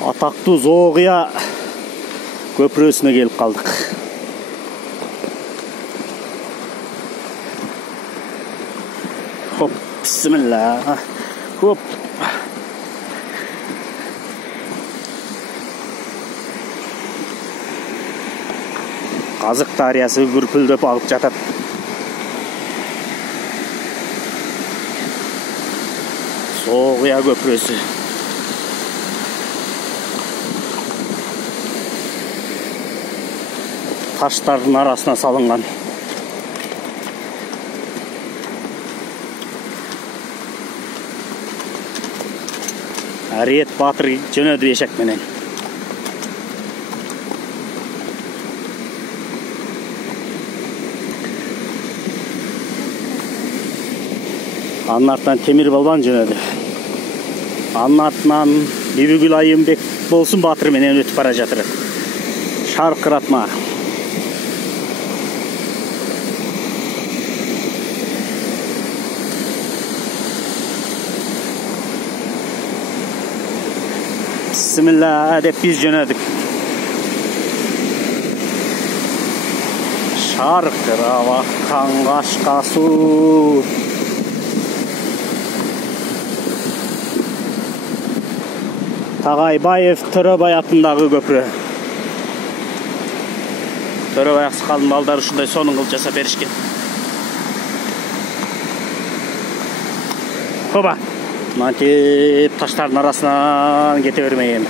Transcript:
Атактуу Зоогуя көпүрөсүнө келип калдык. Хоп, бисмилла. Хоп. Казык дарыясы гүрпүлдөп агып жатат. Зоогуя көпүрөсү. Таштардын арасына салынган. Ариет Батыр жөнөдү эшек менен. Анын артынан Темир Балбан жөнөдү. Анын артынан Бибигүл Айымбек Болсун Батыр менен өтүп бара жатыр. Шаркыратма. Bismillah деп биз жөнөдүк. Шаркырап аккан кашка суу. Тагайбаев Төрөбай атындагы көпүрө. Төрөбай аксакалдын балдары ушундай сонун кылып жасап беришкен. Хоба, мынтип таштардын арасынан кете бермейм.